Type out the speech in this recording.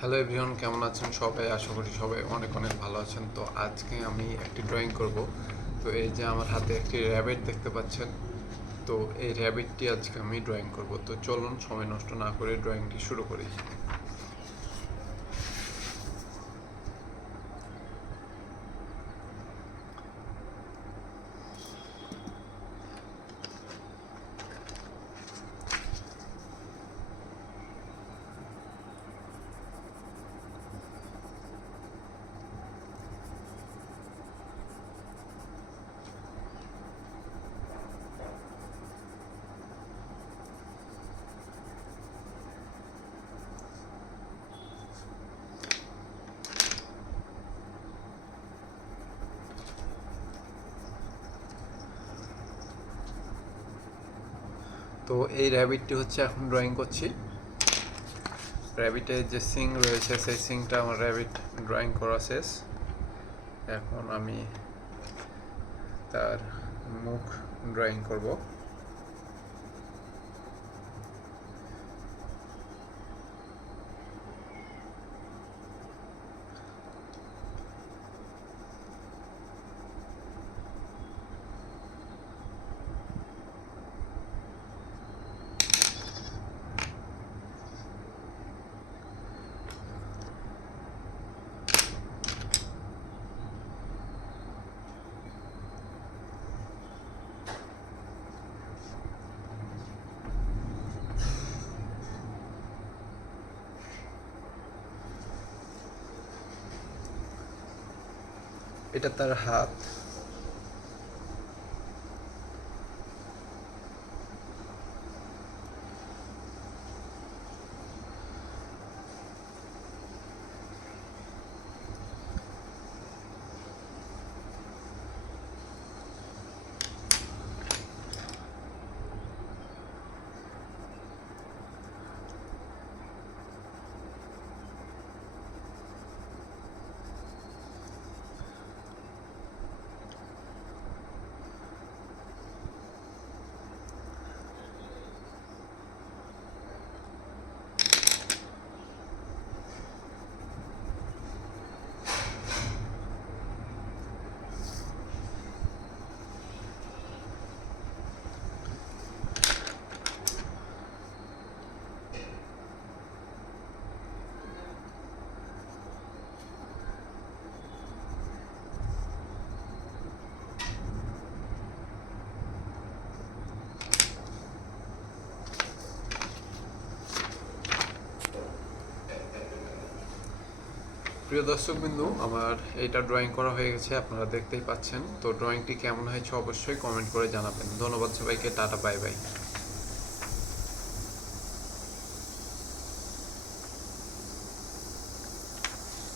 Hello everyone, কেমন আছেন সবাই? আশা করি সবাই অনেক অনেক ভালো আছেন। তো আজকে আমি একটি ড্রয়িং করব। তো এই যে আমার হাতে একটি র্যাবিট দেখতে পাচ্ছেন। তো এই র্যাবিটটি আজকে আমি ড্রয়িং করব। তো চলুন সময় নষ্ট না করে ড্রয়িংটি শুরু করি। তো এই র্যাবিটটি হচ্ছে এখন ড্রয়িং করছি। র্যাবিটের যে সিং রয়েছে সেই সিংটা আমার র্যাবিট ড্রয়িং করা শেষ। এখন আমি তার মুখ ড্রয়িং করব। এটা তার হাত। প্রিয় দর্শকবিন্দু, আমার এইটা ড্রয়িং করা হয়ে গেছে, আপনারা দেখতেই পাচ্ছেন। তো ড্রয়িংটি কেমন হয়েছে অবশ্যই কমেন্ট করে জানাবেন। ধন্যবাদ সবাইকে, টাটা, বাই বাই।